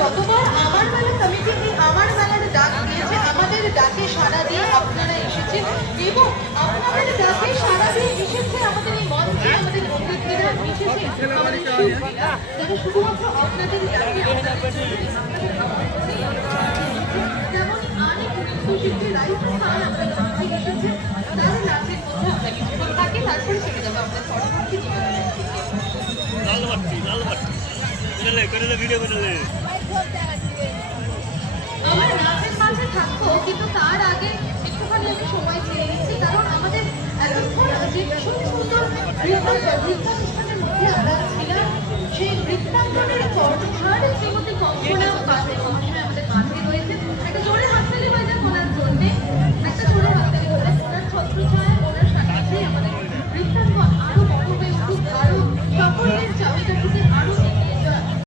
গতবার আমার মেলা কমিটি আমার মেলার ডাক দিয়েছে, আমাদের ডাকে সাড়া দিয়ে আপনারা এসেছেন এবং আপনাদের ডাকে সাড়া দিয়ে এসেছে আমাদের এই মঞ্চে আমাদের বন্ধুরা এসেছে, আমাদের শিল্পীরা যারা শুধুমাত্র আপনাদের ডাকে তেমনই অনেক নৃত্যশিল্পী রাজস্থান আমাদের মঞ্চে এসেছে, তার নাচের মধ্যে আমরা কিছুক্ষণ থাকি, তারপরে চলে যাবো আমাদের পরবর্তী আমার নাচের মাঝে থাকবো, কিন্তু তার আগে একটুখানি আমি সময় চেয়ে নিচ্ছি, কারণ আমাদের এতক্ষণ যে ভীষণ সুন্দর নৃত্যানুষ্ঠানের মধ্যে আমরা ছিলাম, সেই নৃত্যাঙ্গনের কর্ণধার শ্রীমতী কঙ্কনা পাত্র